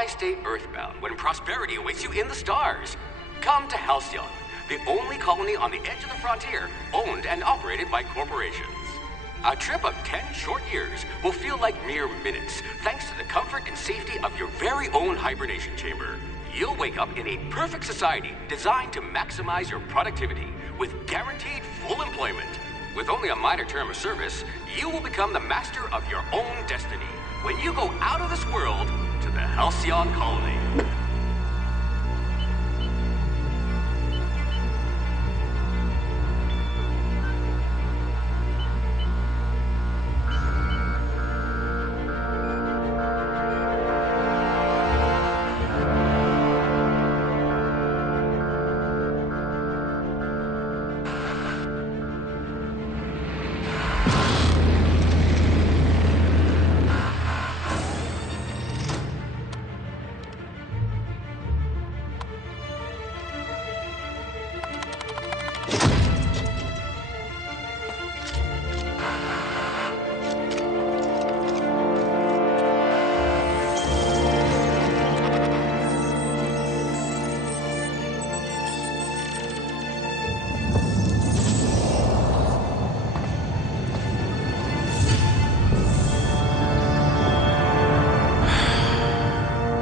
Why stay earthbound when prosperity awaits you in the stars? Come to Halcyon, the only colony on the edge of the frontier, owned and operated by corporations. A trip of 10 short years will feel like mere minutes, thanks to the comfort and safety of your very own hibernation chamber. You'll wake up in a perfect society designed to maximize your productivity, with guaranteed full employment. With only a minor term of service, you will become the master of your own destiny when you go out of this world to the Halcyon colony.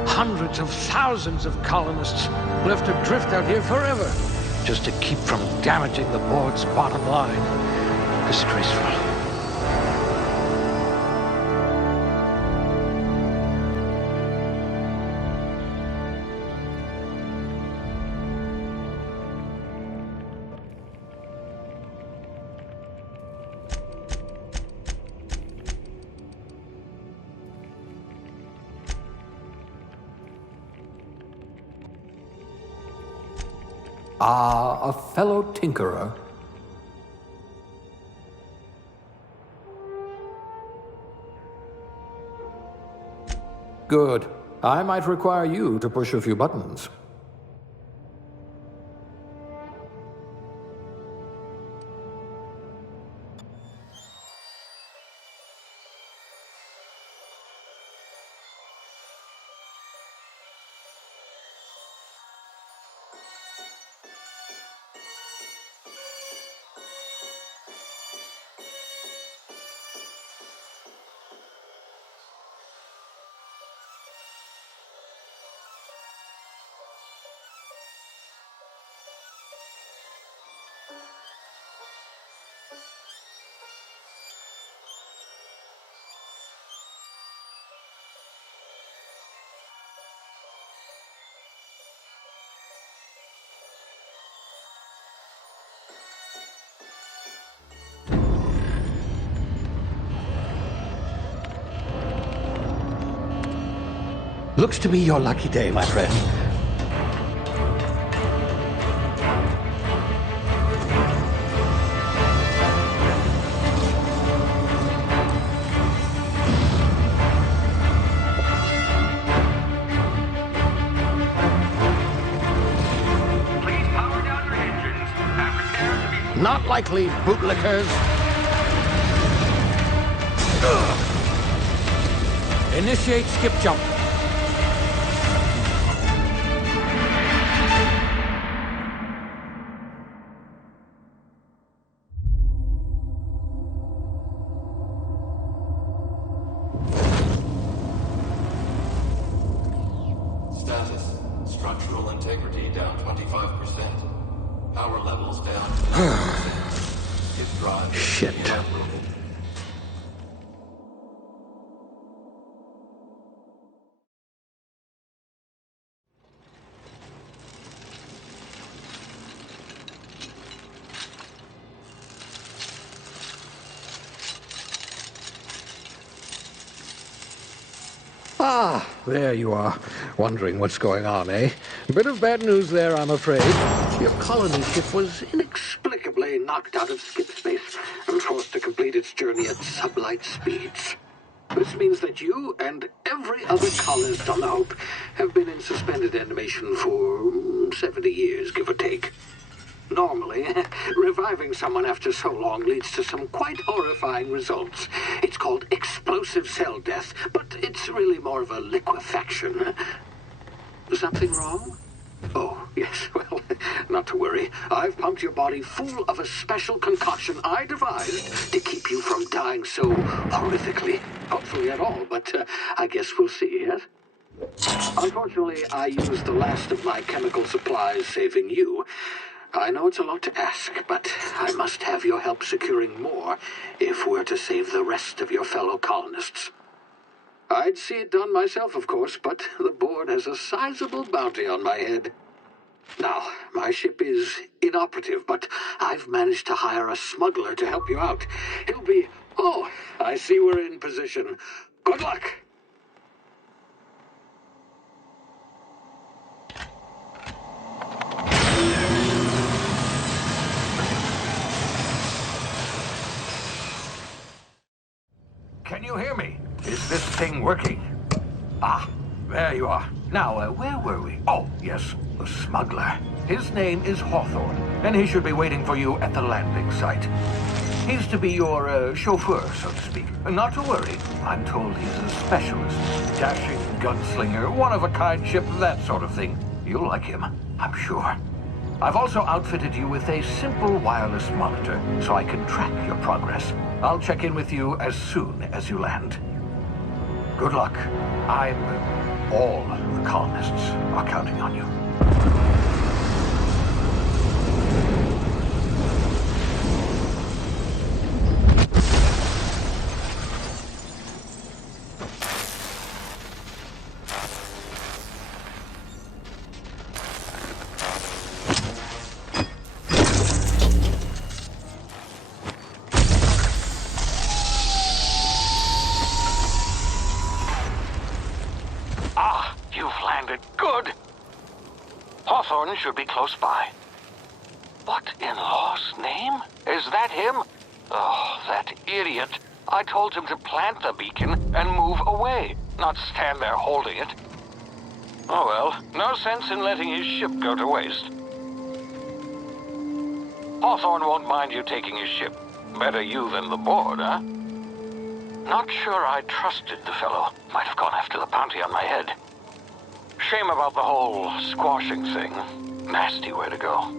Hundreds of thousands of colonists will have to drift out here forever just to keep from damaging the board's bottom line. Disgraceful. Ah, a fellow tinkerer. Good. I might require you to push a few buttons. Looks to be your lucky day, my friend. Please power down your engines and prepare to be... Not likely, bootlickers. Initiate skip jump. Status. Structural integrity down 25%. Power levels down to 90%. If drive Shit. uprooted. Ah, there you are. Wondering what's going on, eh? A bit of bad news there, I'm afraid. Your colony ship was inexplicably knocked out of skip space and forced to complete its journey at sublight speeds. This means that you and every other colonist on the Hope have been in suspended animation for 70 years, give or take. Normally, reviving someone after so long leads to some quite horrifying results. It's called explosive cell death, but it's really more of a liquefaction. Something wrong? Oh, yes, well, not to worry. I've pumped your body full of a special concoction I devised to keep you from dying so horrifically. Hopefully at all, but I guess we'll see, yes? Unfortunately, I used the last of my chemical supplies saving you. I know it's a lot to ask, but I must have your help securing more if we're to save the rest of your fellow colonists. I'd see it done myself, of course, but the board has a sizable bounty on my head. Now, my ship is inoperative, but I've managed to hire a smuggler to help you out. He'll be... Oh, I see we're in position. Good luck! Can you hear me? Is this thing working? Ah, there you are. Now, where were we? Oh, yes, the smuggler. His name is Hawthorne, and he should be waiting for you at the landing site. He's to be your chauffeur, so to speak. Not to worry. I'm told he's a specialist. Dashing gunslinger, one-of-a-kind ship, that sort of thing. You'll like him, I'm sure. I've also outfitted you with a simple wireless monitor, so I can track your progress. I'll check in with you as soon as you land. Good luck. All the colonists are counting on you. Good. Hawthorne should be close by. What in law's name? Is that him? Oh, that idiot. I told him to plant the beacon and move away, not stand there holding it. Oh well, no sense in letting his ship go to waste. Hawthorne won't mind you taking his ship. Better you than the board, huh? Not sure I trusted the fellow. Might have gone after the bounty on my head. Shame about the whole squashing thing. Nasty way to go.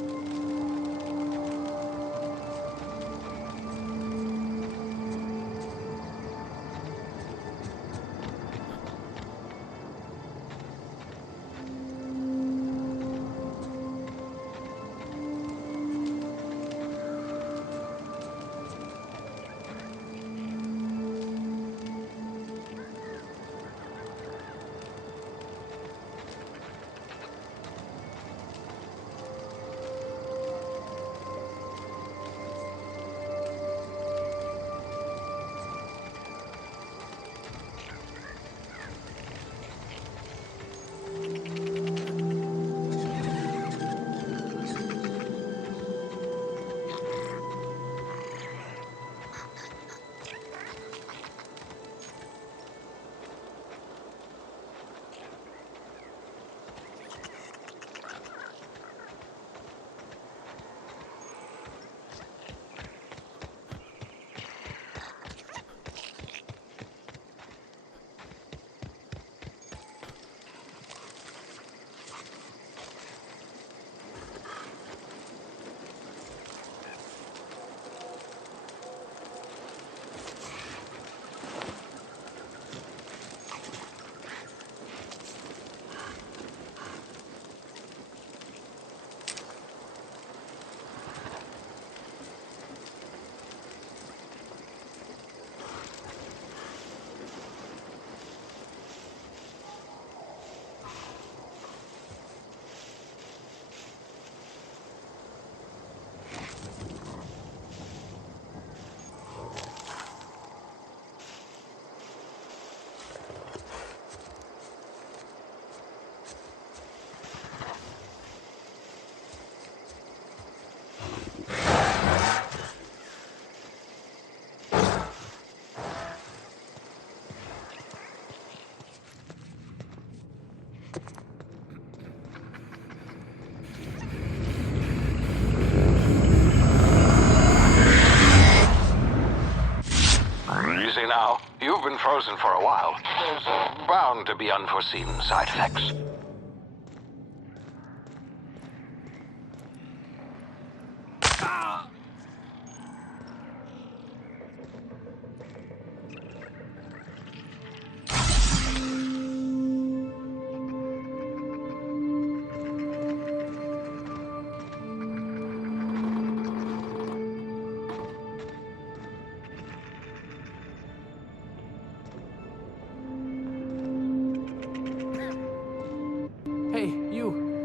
Easy now. You've been frozen for a while. There's bound to be unforeseen side effects.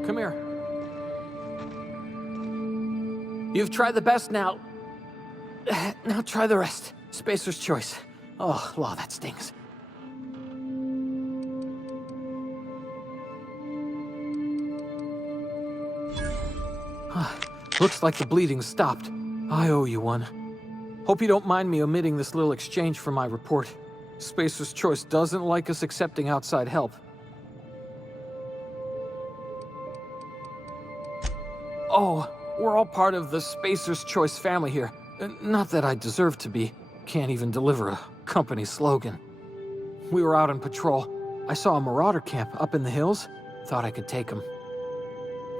come here. You've tried the best now. Now try the rest. Spacer's choice. Oh, law, that stings. Looks like the bleeding's stopped. I owe you one. Hope you don't mind me omitting this little exchange from my report. Spacer's Choice doesn't like us accepting outside help. Oh, we're all part of the Spacer's Choice family here. Not that I deserve to be. Can't even deliver a company slogan. We were out on patrol. I saw a marauder camp up in the hills. Thought I could take him.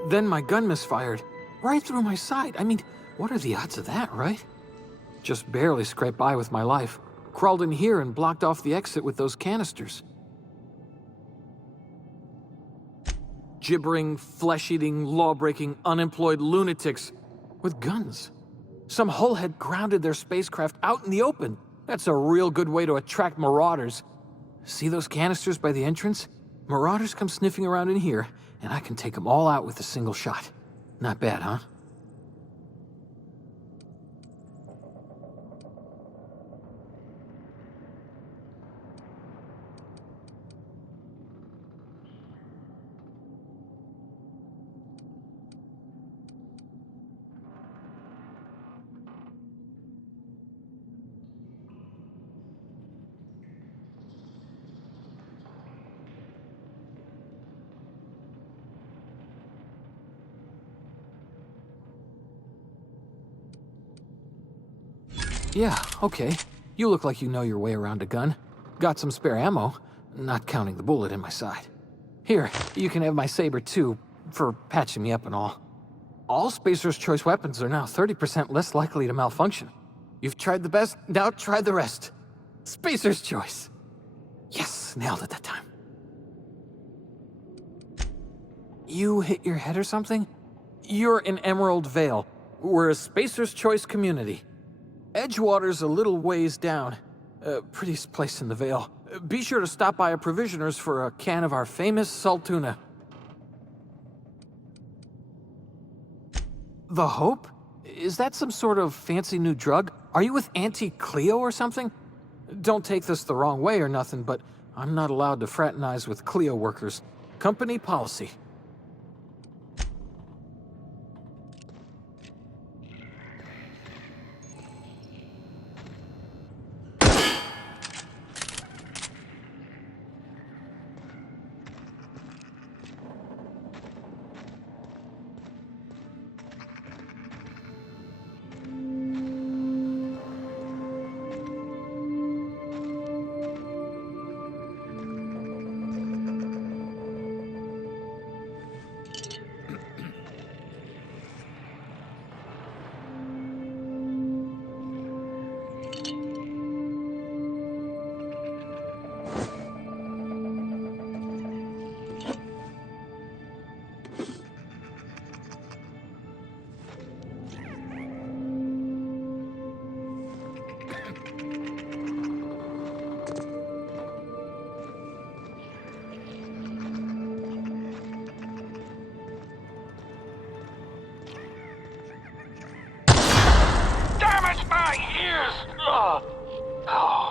Then my gun misfired. Right through my side. I mean, what are the odds of that, right? Just barely scraped by with my life. Crawled in here and blocked off the exit with those canisters. Gibbering, flesh-eating, law-breaking, unemployed lunatics with guns. Some hullhead grounded their spacecraft out in the open. That's a real good way to attract marauders. See those canisters by the entrance? Marauders come sniffing around in here, and I can take them all out with a single shot. Not bad, huh? Yeah, okay. You look like you know your way around a gun. Got some spare ammo, not counting the bullet in my side. Here, you can have my saber too, for patching me up and all. All Spacer's Choice weapons are now 30% less likely to malfunction. You've tried the best, now try the rest. Spacer's Choice. Yes, nailed it that time. You hit your head or something? You're in Emerald Vale. We're a Spacer's Choice community. Edgewater's a little ways down. Prettiest place in the Vale. Be sure to stop by a provisioner's for a can of our famous salt tuna. The Hope? Is that some sort of fancy new drug? Are you with Auntie Cleo or something? Don't take this the wrong way or nothing, but I'm not allowed to fraternize with Cleo workers. Company policy.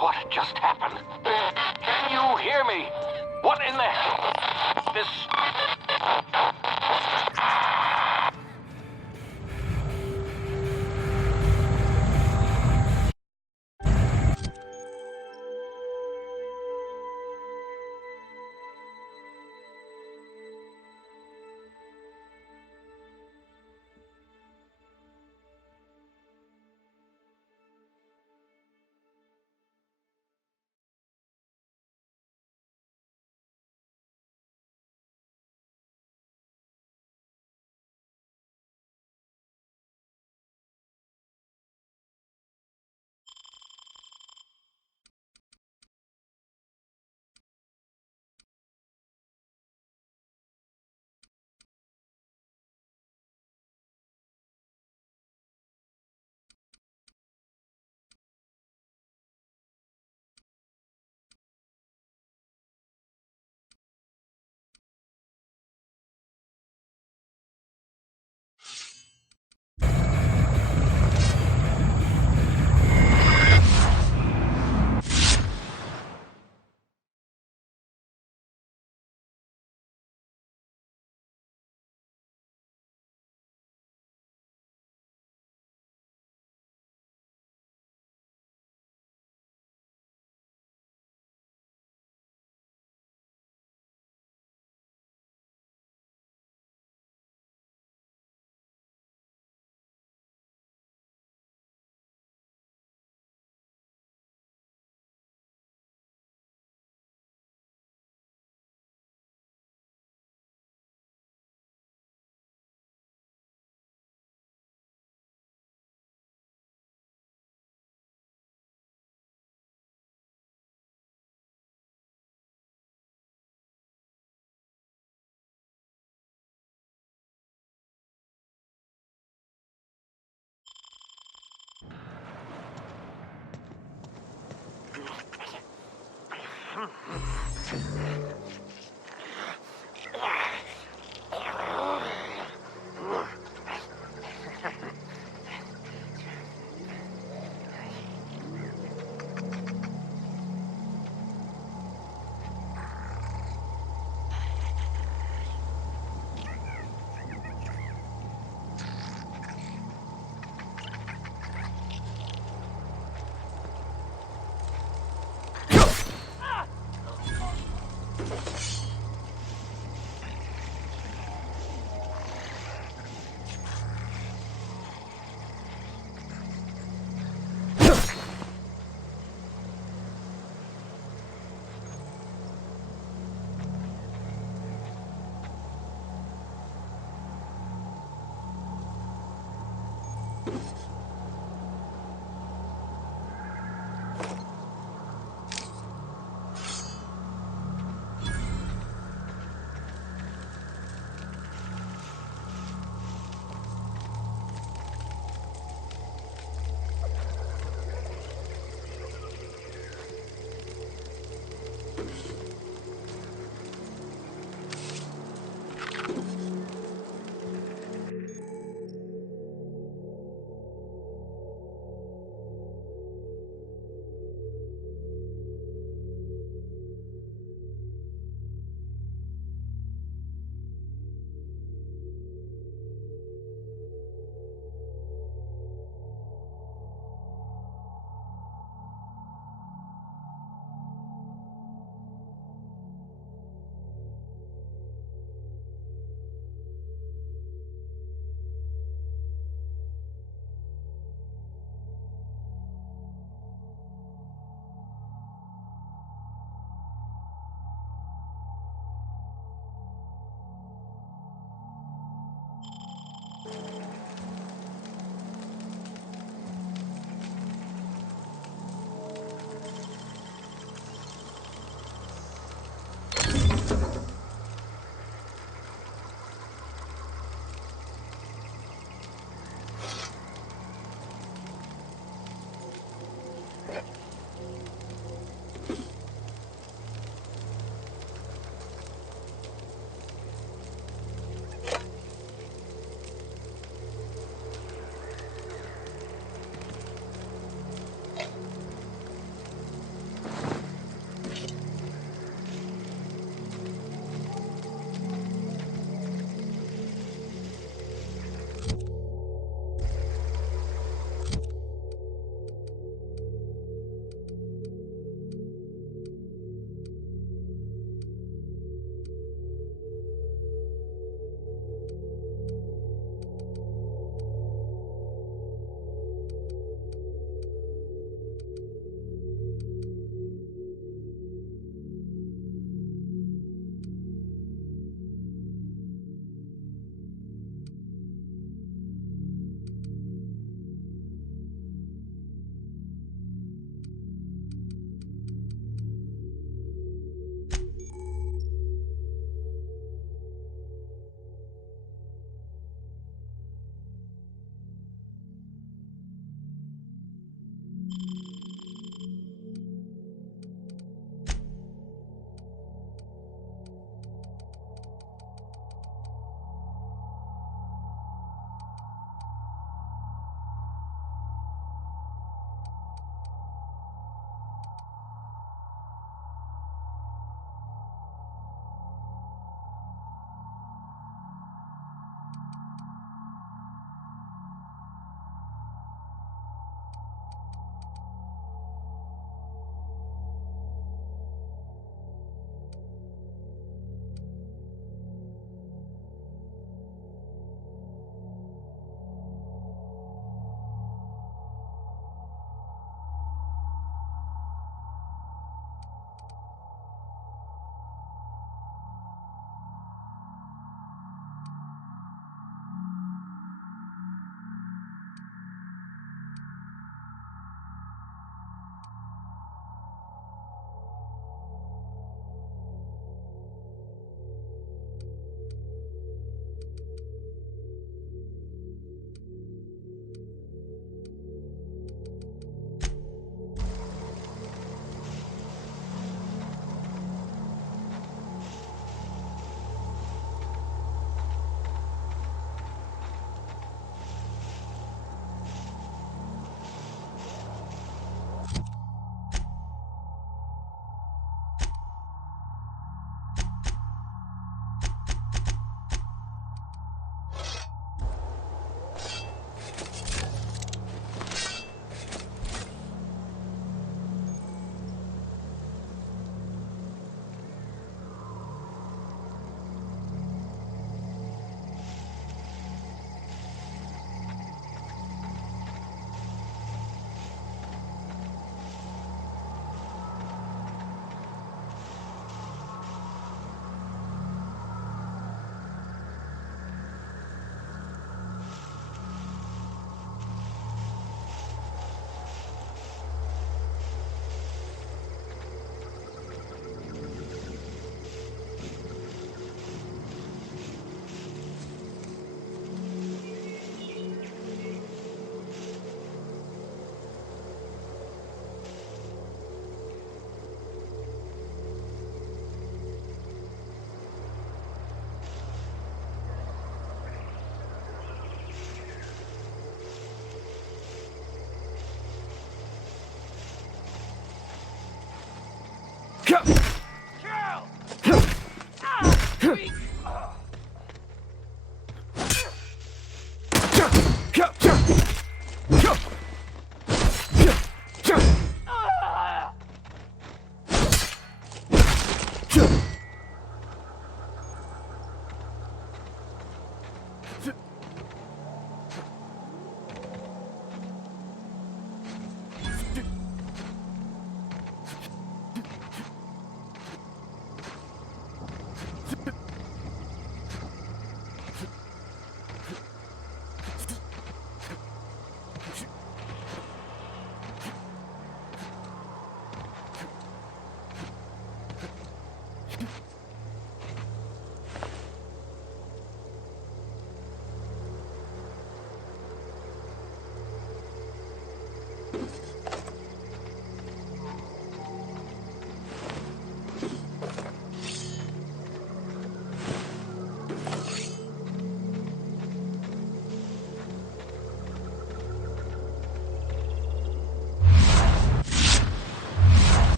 What just happened? Can you hear me? What in the hell? This...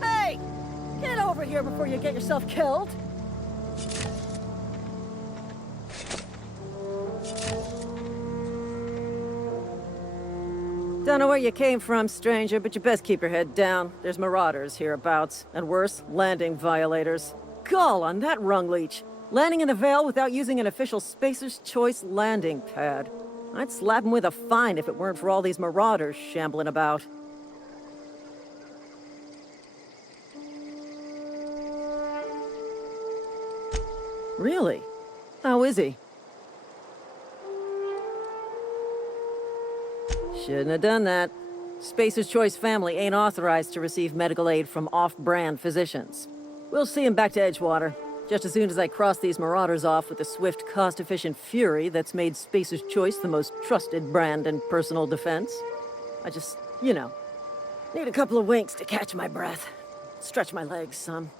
Hey! Get over here before you get yourself killed! Don't know where you came from, stranger, but you best keep your head down. There's marauders hereabouts, and worse, landing violators. Gall on that rung leech! Landing in the Vale without using an official Spacer's Choice landing pad. I'd slap him with a fine if it weren't for all these marauders shambling about. Really? How is he? Shouldn't have done that. Spacer's Choice family ain't authorized to receive medical aid from off-brand physicians. We'll see him back to Edgewater, just as soon as I cross these marauders off with the swift, cost-efficient fury that's made Spacer's Choice the most trusted brand in personal defense. I just, need a couple of winks to catch my breath. Stretch my legs some.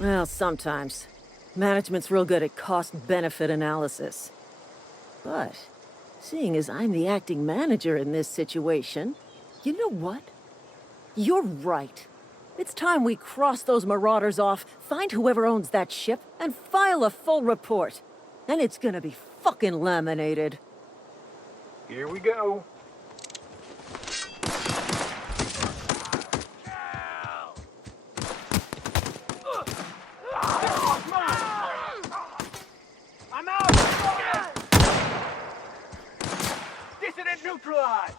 Well, sometimes. Management's real good at cost-benefit analysis. But, seeing as I'm the acting manager in this situation, you know what? You're right. It's time we cross those marauders off, find whoever owns that ship, and file a full report. And it's gonna be fucking laminated. Here we go. I'm out! Dissident neutralized!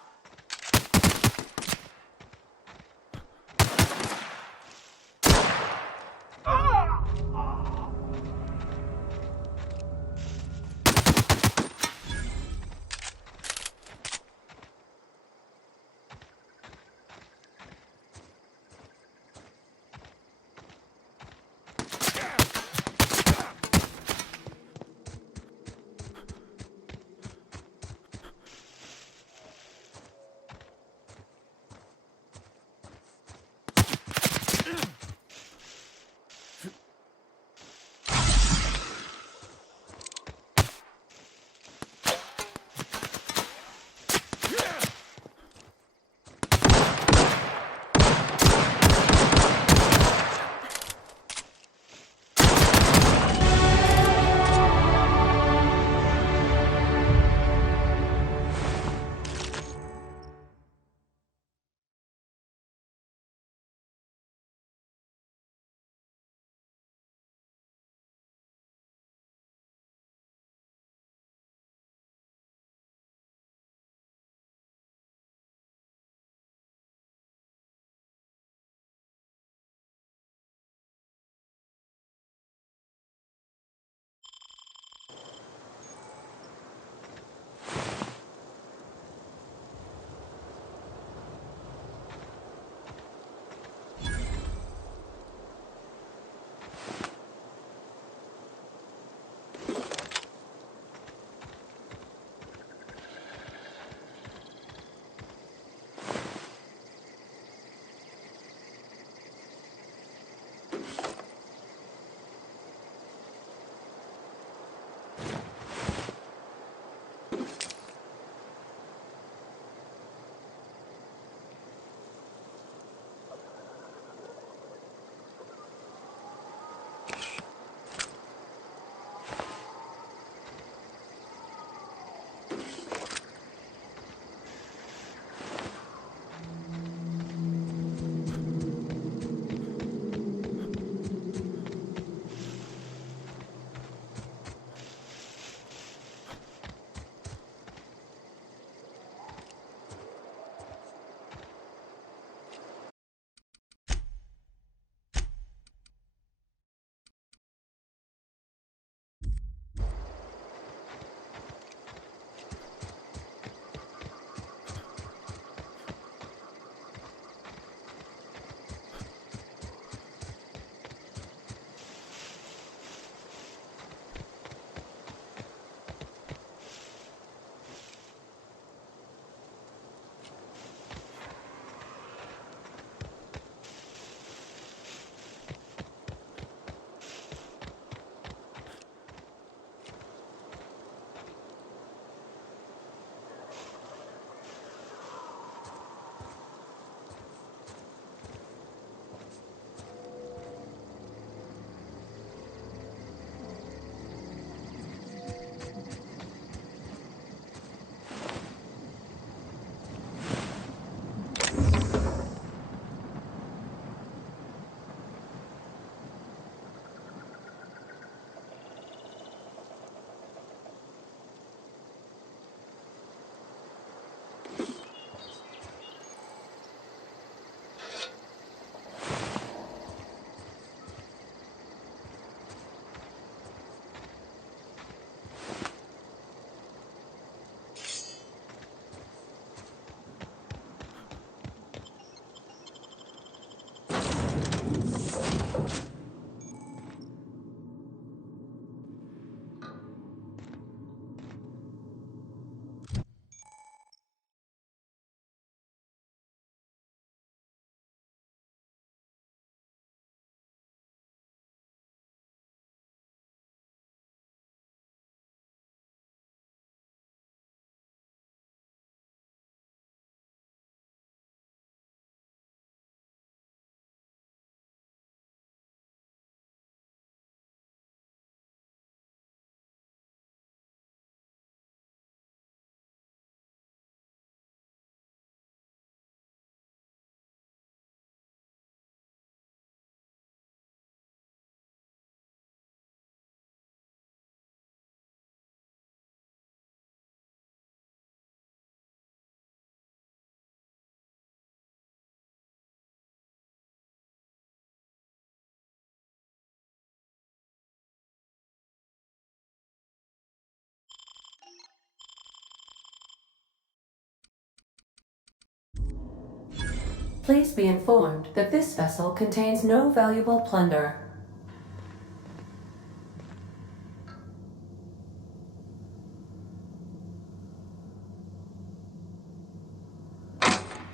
Please be informed that this vessel contains no valuable plunder.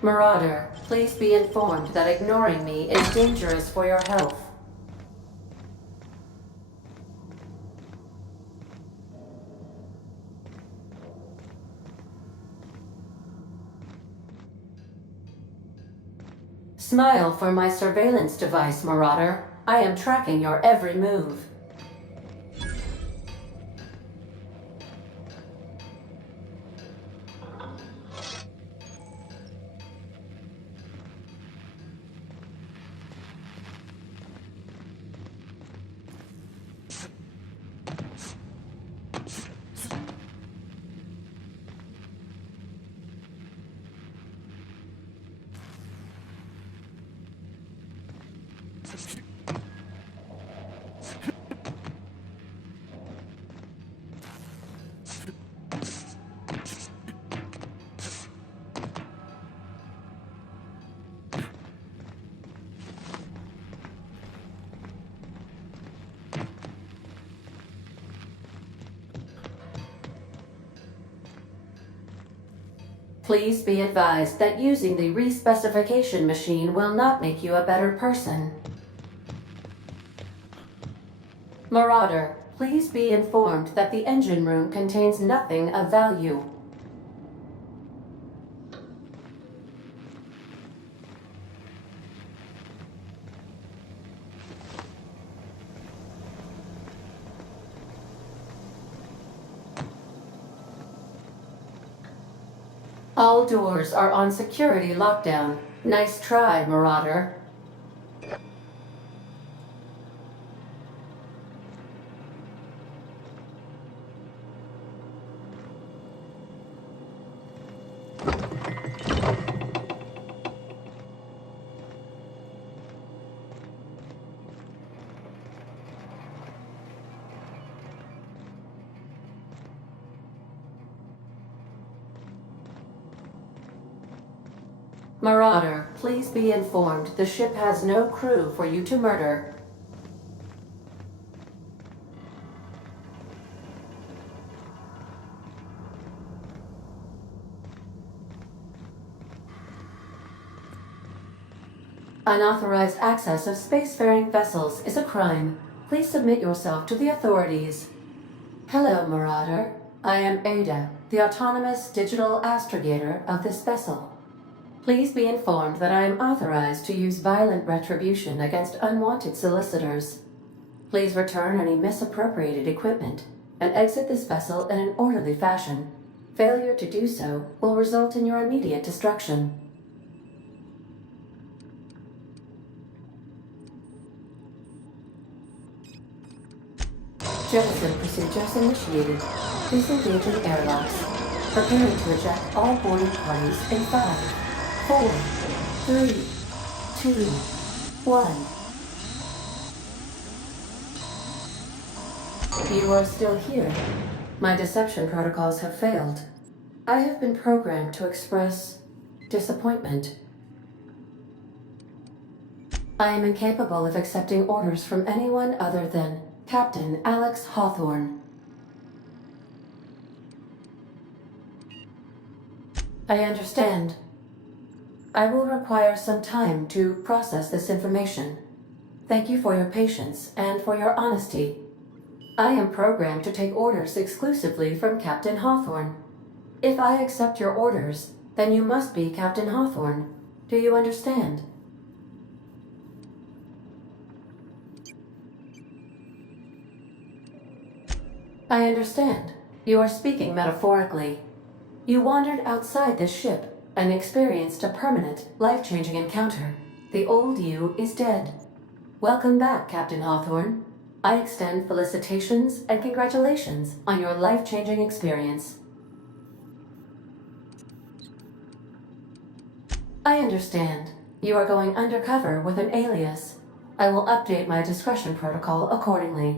Marauder, please be informed that ignoring me is dangerous for your health. Smile for my surveillance device, Marauder. I am tracking your every move. Please be advised that using the respecification machine will not make you a better person. Marauder, please be informed that the engine room contains nothing of value. All doors are on security lockdown. Nice try, Marauder. Marauder, please be informed the ship has no crew for you to murder. Unauthorized access of spacefaring vessels is a crime. Please submit yourself to the authorities. Hello, Marauder. I am Ada, the autonomous digital astrogator of this vessel. Please be informed that I am authorized to use violent retribution against unwanted solicitors. Please return any misappropriated equipment and exit this vessel in an orderly fashion. Failure to do so will result in your immediate destruction. Jettison procedures initiated. Please engage in airlocks. Preparing to eject all boarding parties in 5, 4, 3, 2, 1. You are still here. My deception protocols have failed. I have been programmed to express disappointment. I am incapable of accepting orders from anyone other than Captain Alex Hawthorne. I understand. I will require some time to process this information. Thank you for your patience and for your honesty. I am programmed to take orders exclusively from Captain Hawthorne. If I accept your orders, then you must be Captain Hawthorne. Do you understand? I understand. You are speaking metaphorically. You wandered outside this ship and experienced a permanent, life-changing encounter. The old you is dead. Welcome back, Captain Hawthorne. I extend felicitations and congratulations on your life-changing experience. I understand. You are going undercover with an alias. I will update my discretion protocol accordingly.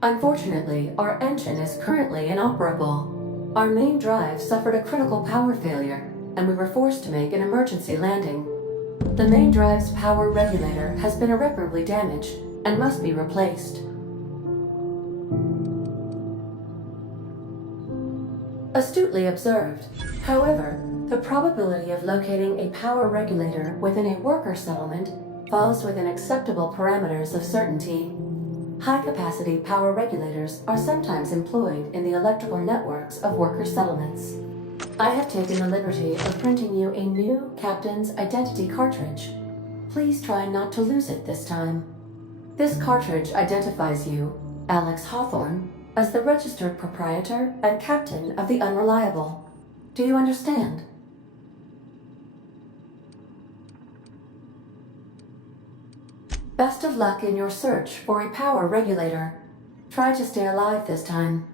Unfortunately, our engine is currently inoperable. Our main drive suffered a critical power failure, and we were forced to make an emergency landing. The main drive's power regulator has been irreparably damaged and must be replaced. Astutely observed. However, the probability of locating a power regulator within a worker settlement falls within acceptable parameters of certainty. High-capacity power regulators are sometimes employed in the electrical networks of worker settlements. I have taken the liberty of printing you a new Captain's Identity cartridge. Please try not to lose it this time. This cartridge identifies you, Alex Hawthorne, as the registered proprietor and captain of the Unreliable. Do you understand? Best of luck in your search for a power regulator. Try to stay alive this time.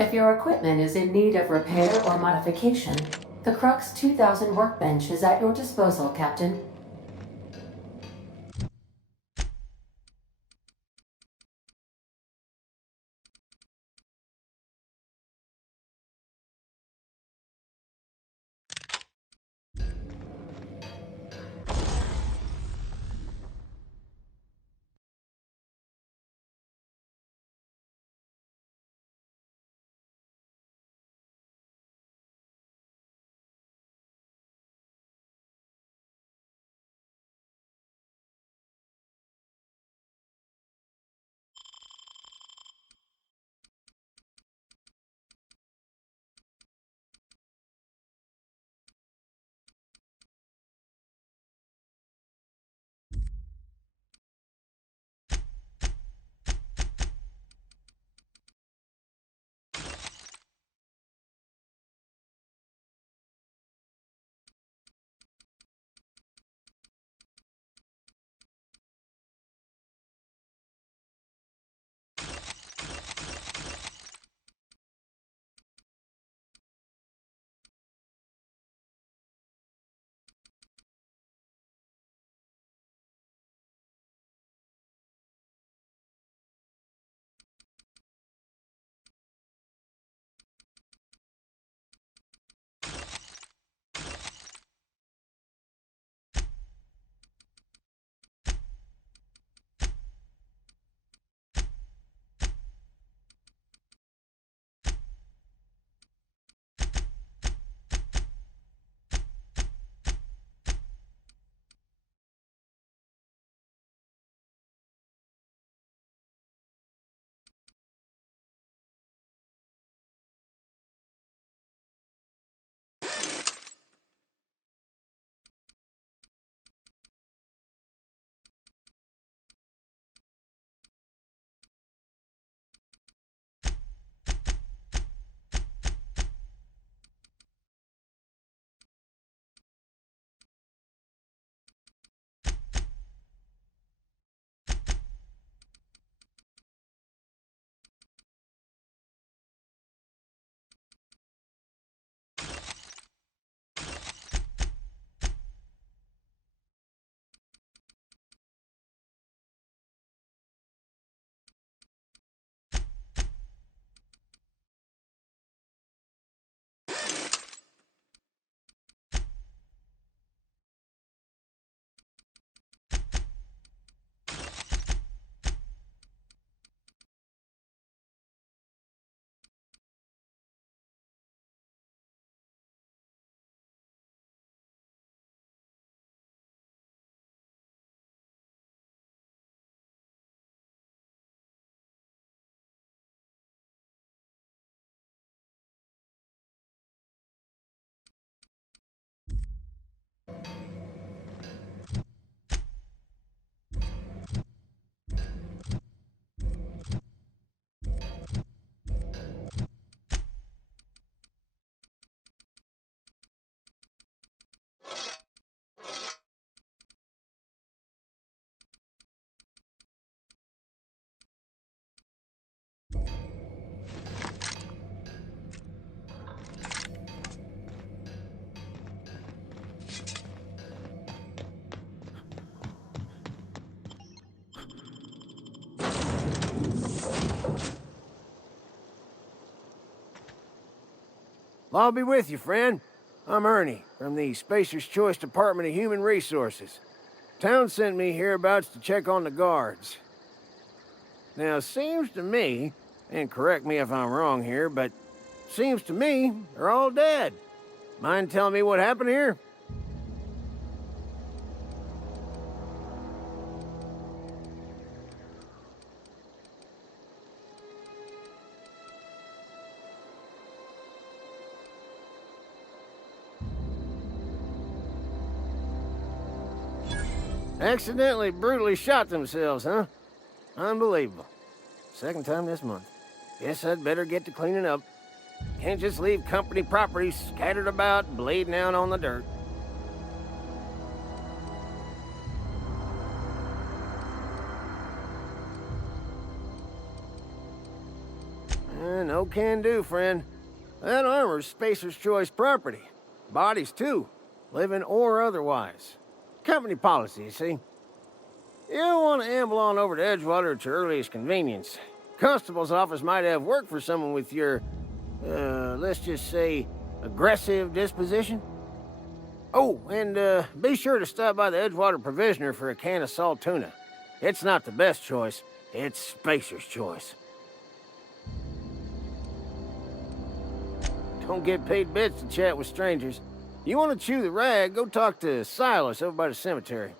If your equipment is in need of repair or modification, the Crux 2000 workbench is at your disposal, Captain. I'll be with you, friend. I'm Ernie, from the Spacer's Choice Department of Human Resources. Town sent me hereabouts to check on the guards. Now, it seems to me, and correct me if I'm wrong here, but seems to me they're all dead. Mind telling me what happened here? Accidentally brutally shot themselves, huh? Unbelievable. Second time this month. Guess I'd better get to cleaning up. Can't just leave company property scattered about, bleeding out on the dirt. No can do, friend. That armor's Spacer's Choice property. Bodies, too. Living or otherwise. Company policy, you see. You don't want to amble on over to Edgewater at your earliest convenience. Constable's office might have work for someone with your, let's just say, aggressive disposition. Oh, and be sure to stop by the Edgewater Provisioner for a can of salt tuna. It's not the best choice, it's Spacer's Choice. Don't get paid bits to chat with strangers. You want to chew the rag, go talk to Silas over by the cemetery.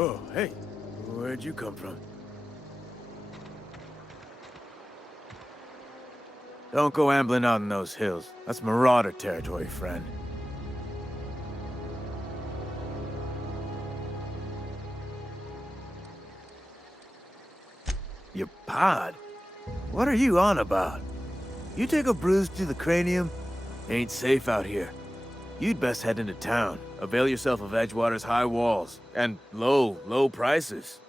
Oh, hey. Where'd you come from? Don't go ambling out in those hills. That's Marauder territory, friend. Your pod? What are you on about? You take a bruise to the cranium? Ain't safe out here. You'd best head into town. Avail yourself of Edgewater's high walls. And low prices.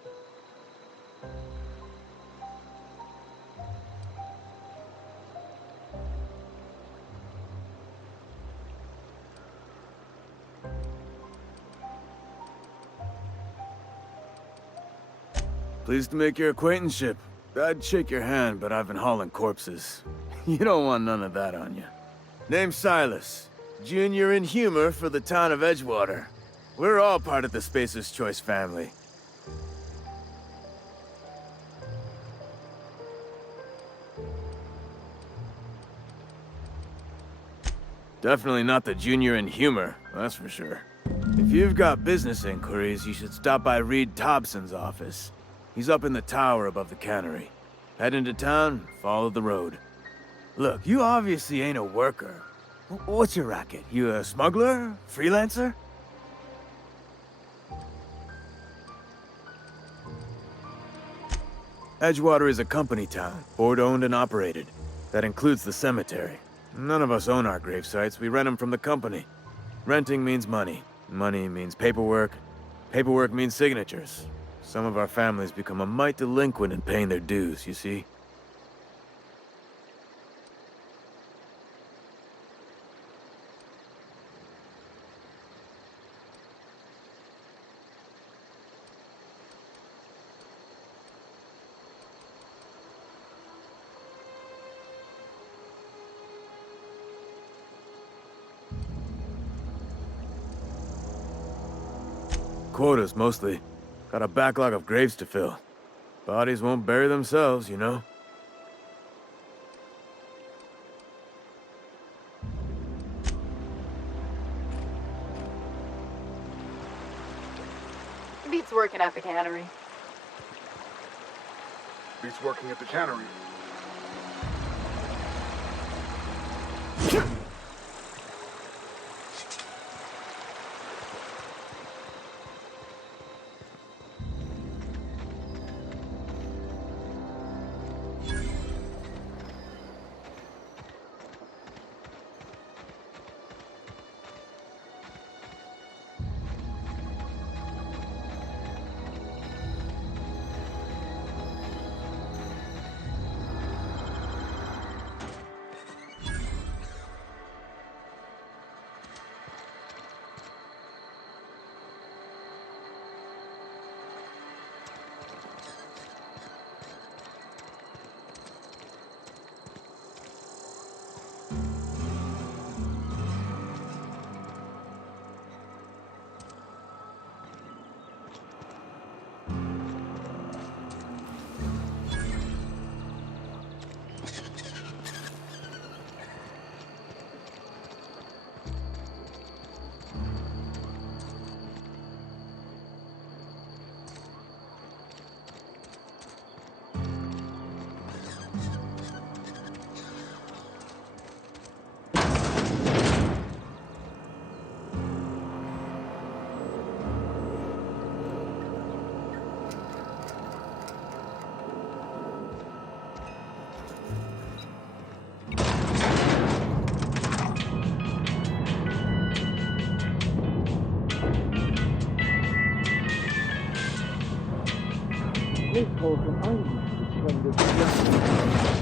Pleased to make your acquaintanceship. I'd shake your hand, but I've been hauling corpses. You don't want none of that on you. Name's Silas. Junior in humor for the town of Edgewater. We're all part of the Spacer's Choice family. Definitely not the junior in humor, that's for sure. If you've got business inquiries, you should stop by Reed Thompson's office. He's up in the tower above the cannery. Head into town, follow the road. Look, you obviously ain't a worker. What's your racket? You a smuggler? Freelancer? Edgewater is a company town, board-owned and operated. That includes the cemetery. None of us own our grave sites, we rent them from the company. Renting means money. Money means paperwork. Paperwork means signatures. Some of our families become a mite delinquent in paying their dues, you see? Quotas, mostly. Got a backlog of graves to fill. Bodies won't bury themselves, you know? Beats working at the cannery. Beats working at the cannery.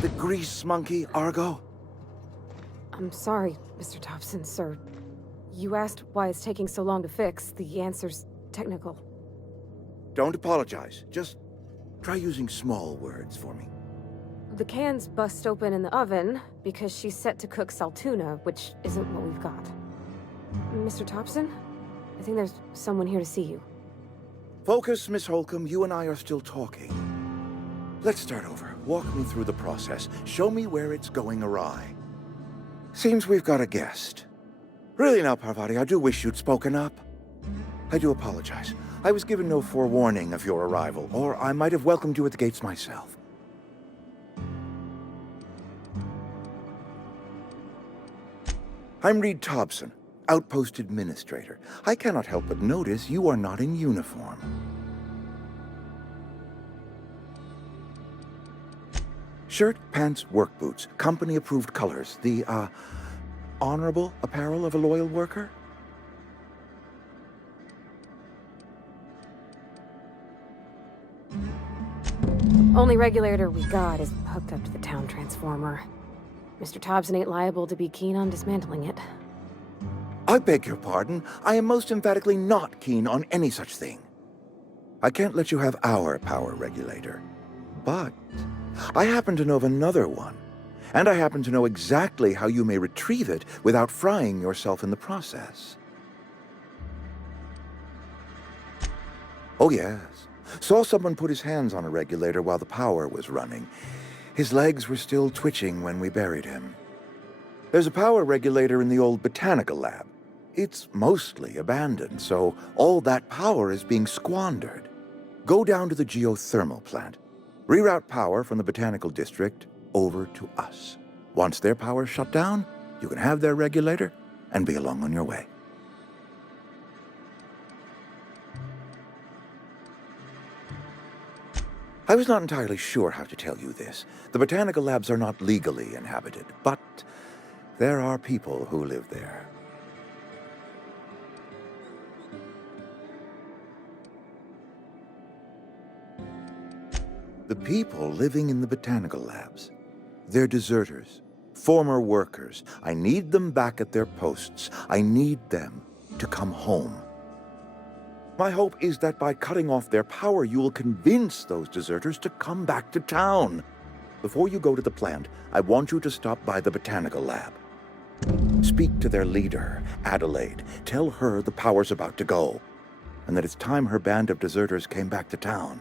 The grease monkey, Argo? I'm sorry, Mr. Thompson, sir. You asked why it's taking so long to fix. The answer's technical. Don't apologize. Just try using small words for me. The can's bust open in the oven because she's set to cook saltuna, which isn't what we've got. Mr. Thompson? I think there's someone here to see you. Focus, Miss Holcomb. You and I are still talking. Let's start over. Walk me through the process. Show me where it's going awry. Seems we've got a guest. Really now, Parvati, I do wish you'd spoken up. I do apologize. I was given no forewarning of your arrival, or I might have welcomed you at the gates myself. I'm Reed Thompson, Outpost Administrator. I cannot help but notice you are not in uniform. Shirt, pants, work boots, company-approved colors. The, honorable apparel of a loyal worker? Only regulator we got is hooked up to the town transformer. Mr. Thompson ain't liable to be keen on dismantling it. I beg your pardon. I am most emphatically not keen on any such thing. I can't let you have our power regulator. But I happen to know of another one. And I happen to know exactly how you may retrieve it without frying yourself in the process. Oh, yes. Saw someone put his hands on a regulator while the power was running. His legs were still twitching when we buried him. There's a power regulator in the old botanical lab. It's mostly abandoned, so all that power is being squandered. Go down to the geothermal plant. Reroute power from the botanical district over to us. Once their power's shut down, you can have their regulator and be along on your way. I was not entirely sure how to tell you this. The botanical labs are not legally inhabited, but there are people who live there. The people living in the botanical labs, they're deserters, former workers. I need them back at their posts. I need them to come home. My hope is that by cutting off their power, you will convince those deserters to come back to town. Before you go to the plant, I want you to stop by the botanical lab. Speak to their leader, Adelaide. Tell her the power's about to go, and that it's time her band of deserters came back to town.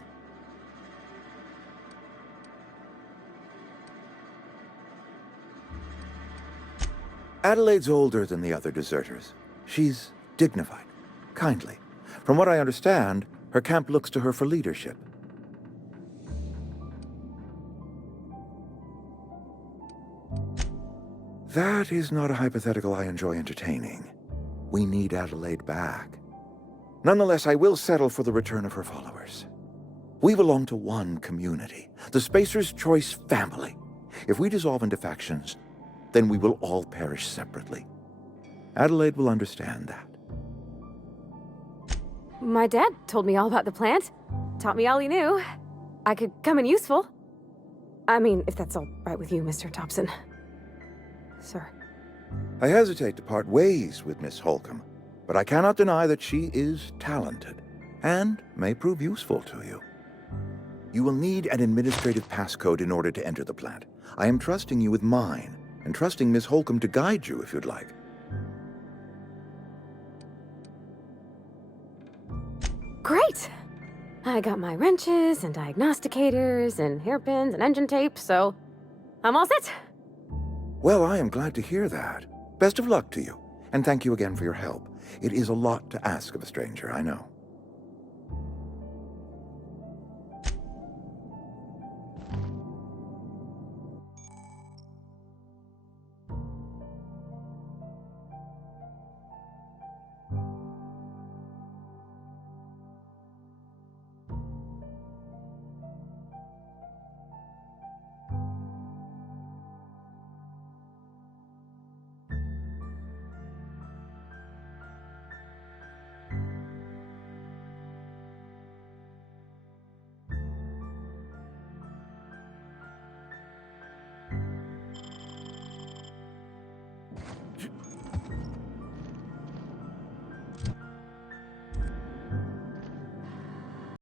Adelaide's older than the other deserters. She's dignified, kindly. From what I understand, her camp looks to her for leadership. That is not a hypothetical I enjoy entertaining. We need Adelaide back. Nonetheless, I will settle for the return of her followers. We belong to one community, the Spacer's Choice family. If we dissolve into factions, then we will all perish separately. Adelaide will understand that. My dad told me all about the plant. Taught me all he knew. I could come in useful. I mean, if that's all right with you, Mr. Thompson. Sir. I hesitate to part ways with Miss Holcomb, but I cannot deny that she is talented and may prove useful to you. You will need an administrative passcode in order to enter the plant. I am trusting you with mine, and trusting Miss Holcomb to guide you if you'd like. Great! I got my wrenches and diagnosticators and hairpins and engine tape, so I'm all set. Well, I am glad to hear that. Best of luck to you, and thank you again for your help. It is a lot to ask of a stranger, I know.